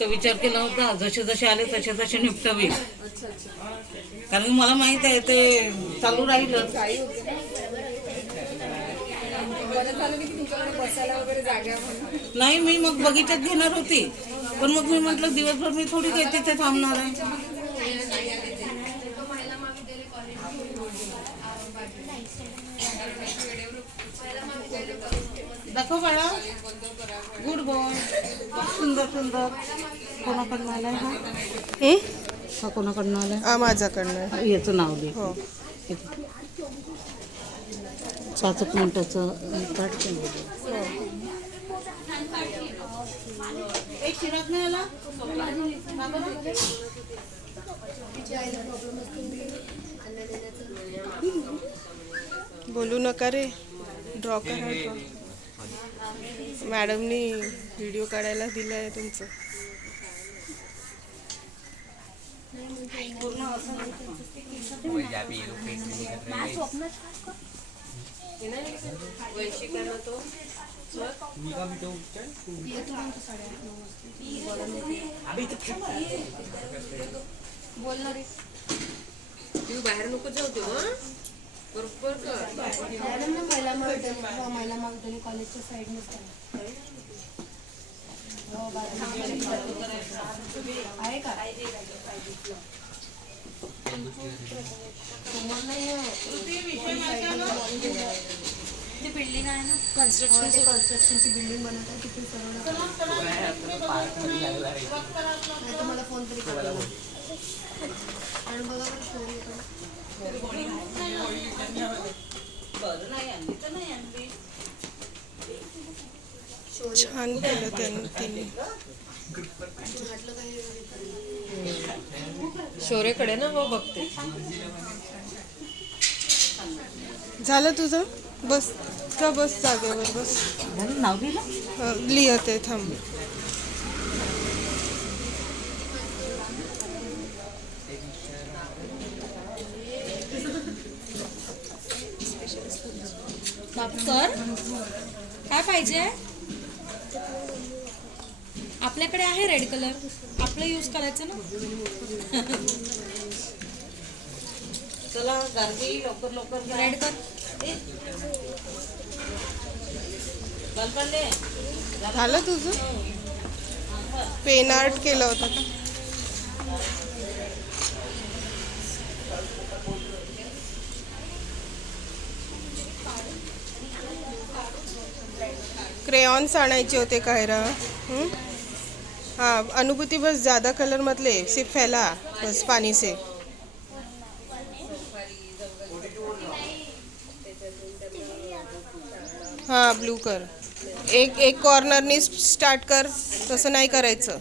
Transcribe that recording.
तो विचार केला होता जसे जसे आले तसे तसे निपटावे. कारण मला माहित आहे ते चालू राहील. नाही मी मग बगीचात घेणार होती, पण मग मी म्हटलं दिवसभर मी थोडी काही तिथे थांबणार आहे. दाखव बाळा. Good boy. सुंदर सुंदर. कोणाकडनं आलाय हा? हा कोणाकडनं आलाय? माझ्याकडनं. याचं नाव दे. हो. 5 मिनिटाचं पाठ केलं. एक चिराग नाही आला. बोलू नका रे. ड्रॉ करा. मॅडमनी व्हिडिओ काढायला दिलाय तुमचं. बोलणार तू बाहेर नको जाऊ तू. बरोबर महिला महाविद्यालय कॉलेजच्या साईडने आहे का? बिल्डिंग आहे ना, कन्स्ट्रक्शनची बिल्डिंग बनवत आहे तिथे तुम्हाला फोन तरी करायला आणि बघा छान केलं त्यांनी. तिने शोरेकडे ना. हो बघते. झालं तुझं? बस का बस जागेवर बस. नाव दिलं. लिहते थांब. सर काय पाहिजे? आपल्याकडे आहे रेड कलर, आपलं यूज करायचं ना. चला गार्गी लवकर लवकर रेड कर. झालं तुझं? पेन आर्ट केलं होतं का? क्रेयॉन्स आणायचे होते कायरा. हाँ अनुभूति बस ज़्यादा कलर मत ले, सिर्फ फैला बस पानी से. हाँ ब्लू कर. एक कॉर्नरनी स्टार्ट कर. तसं नाही करायचं.